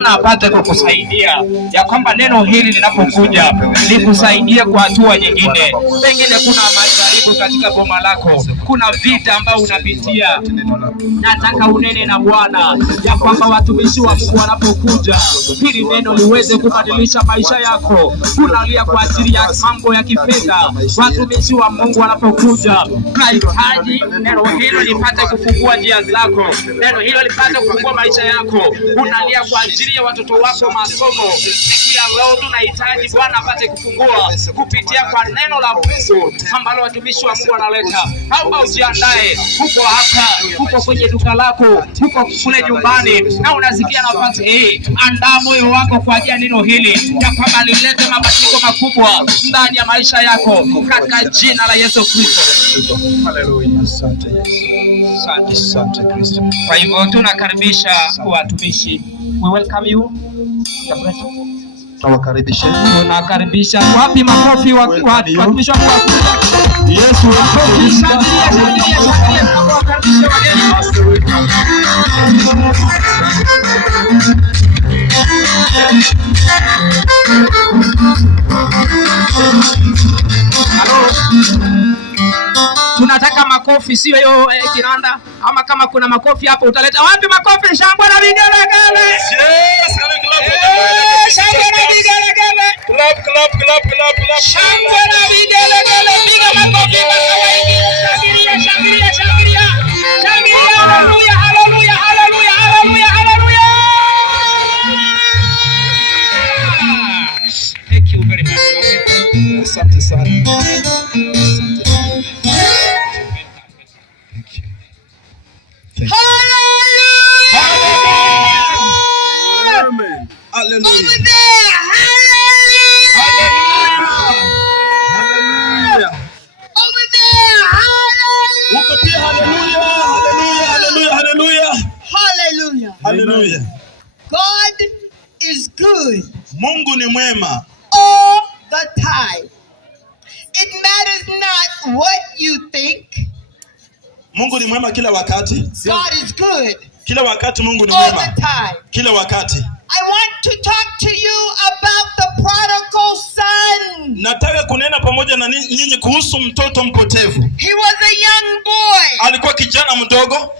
na apate kukusaidia ya kwamba neno hili linapokuja likusaidie kwa hatua nyingine. Pengine kuna majaribu katika boma lako, kuna vita ambayo unapitia. Nataka unene na Bwana ya kwamba watumishi wa Mungu wanapokuja, hili neno liweze kubadilisha maisha yako. Unalia kwa ajili ya mambo ya kifedha, watumishi wa Mungu wanapokuja, unahitaji neno hilo lipate kufungua njia zako, neno hilo lipate kufungua maisha yako. Unalia kwa ajili ya watoto wako masomo, siku ya leo tunahitaji Bwana apate kufungua kupitia kwa neno la Mungu ambalo watumishi wa Mungu wanaleta. Naomba ujiandae, uko hapa, uko kwenye duka lako, uko kule nyumbani na unasikia nafasi hii, andaa moyo wako kwa ajili ya neno hili ya kwamba lilete mabadiliko makubwa ndani ya maisha yako katika jina la Yesu Kristo. Haleluya. Asante Yesu. Asante Kristo. Kwa hivyo tunakaribisha watumishi. We welcome you. Tunakaribisha. Wapi makofi watumishi wa Mungu? Yesu tunataka makofi, sio hiyo kinanda. Ama kama kuna makofi hapo utaleta. Wapi makofi? Shangwe na vigelegele. Yes, shangwe na vigelegele. Clap. Shangwe na vigelegele. Piga makofi kwa sababu shangilia. Hallelujah. Thank you very much. Asante sana. Hallelujah. God is good. Mungu ni mwema All the time. It matters not what you think. Mungu ni mwema kila wakati. God is good. Kila wakati Mungu ni All mwema. the time. Kila wakati. I want to talk to you about the prodigal son. Nataka kunena pamoja na nyinyi kuhusu mtoto mpotevu. He was a young boy. Alikuwa kijana mdogo.